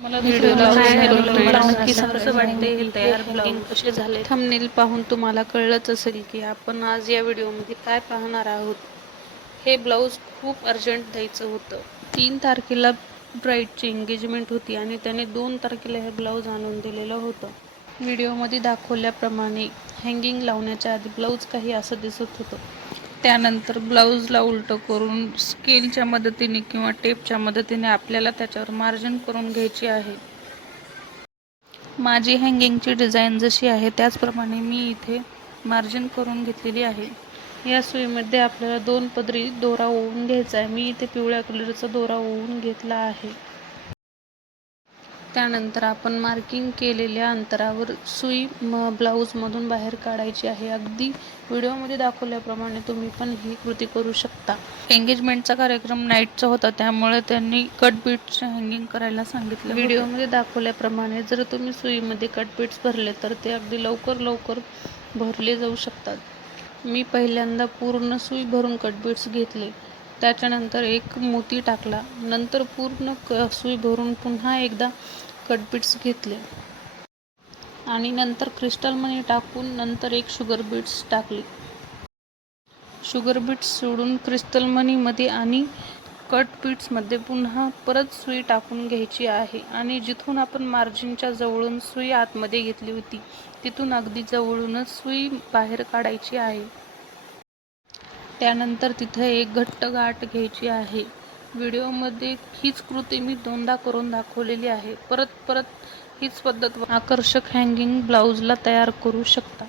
मला व्हिडिओला नक्की कसं वाटते हे तयार हँगिंग ब्लाऊज कसे झाले. थंबनेल पाहून तुम्हाला कळलंच असेल की आपण आज या व्हिडिओमध्ये काय पाहणार आहोत. हे ब्लाऊज खूप अर्जंट द्यायचं होतं. 3 तारखेला ब्राईडची एंगेजमेंट होती आणि त्याने 2 तारखेला हे ब्लाऊज आणून दिलेलं होतं. व्हिडिओमध्ये दाखवल्याप्रमाणे हँगिंग लावण्याच्या आधी ब्लाऊज काही असं दिसत होतं. त्यानंतर ब्लाऊजला उलटं करून स्केलच्या मदतीने किंवा टेपच्या मदतीने आपल्याला त्याच्यावर मार्जिन करून घ्यायची आहे. माझी हँगिंगची डिझाईन जशी आहे त्याचप्रमाणे मी इथे मार्जिन करून घेतलेली आहे. या सुईमध्ये आपल्याला 2 पदरी दोरा ओवून घ्यायचा आहे. मी इथे पिवळ्या कलरचा दोरा ओवून घेतला आहे. त्यानंतर आपण मार्किंग केलेल्या अंतरावर सुई ब्लाऊजमधून बाहेर काढायची आहे. अगदी व्हिडिओमध्ये दाखवल्याप्रमाणे तुम्ही पण ही कृती करू शकता. एंगेजमेंटचा कार्यक्रम नाईटचा होता त्यामुळे त्यांनी कट बीट्सचे हँगिंग करायला सांगितलं. व्हिडिओमध्ये दाखवल्याप्रमाणे जर तुम्ही सुईमध्ये कट बीट्स भरले तर ते अगदी लवकर भरले जाऊ शकतात. मी पहिल्यांदा पूर्ण सुई भरून कट बीट्स घेतले. त्याच्यानंतर एक मोती टाकला. नंतर पूर्ण सुई भरून पुन्हा एकदा कट बीट्स घेतले आणि नंतर क्रिस्टल मनी टाकून नंतर एक शुगर बीट्स टाकली. शुगर बीट्स सोडून क्रिस्टल मनीमध्ये आणि कट बीट्समध्ये पुन्हा परत सुई टाकून घ्यायची आहे आणि जिथून आपण मार्जिनच्या जवळून सुई आतमध्ये घेतली होती तिथून अगदी जवळूनच सुई बाहेर काढायची आहे. त्यानंतर तिथे एक घट्ट गाठ घ्यायची आहे. व्हिडिओमध्ये हीच कृती मी 2दा करून दाखवलेली आहे. परत हीच पद्धत आकर्षक हँगिंग ब्लाऊजला तयार करू शकता.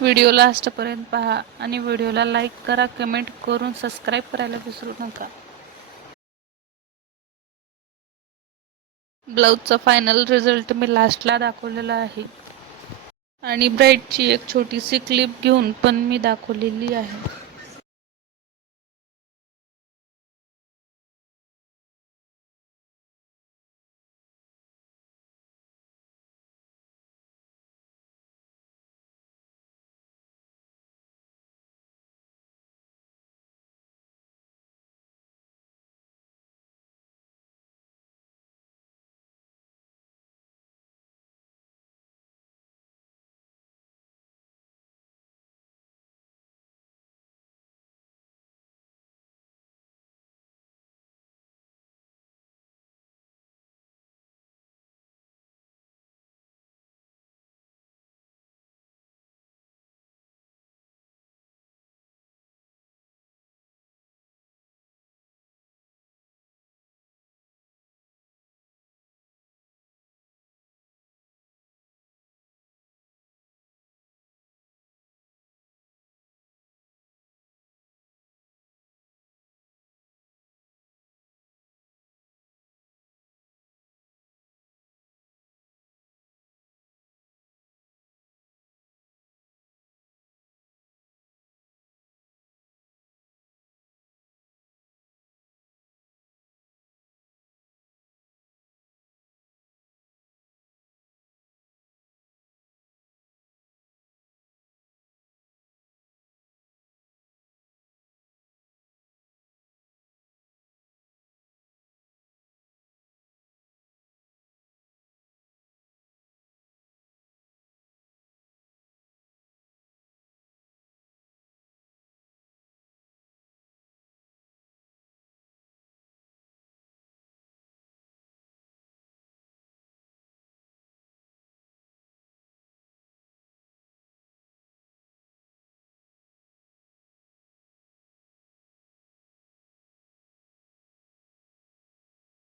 व्हिडिओ लास्टपर्यंत पहा आणि व्हिडिओला लाईक करा, कमेंट करून सबस्क्राईब करायला विसरू नका. ब्लाऊजचा फायनल रिझल्ट मी लास्टला दाखवलेला आहे आणि ब्राईडची एक छोटीशी क्लिप घेऊन पण मी दाखवलेली आहे.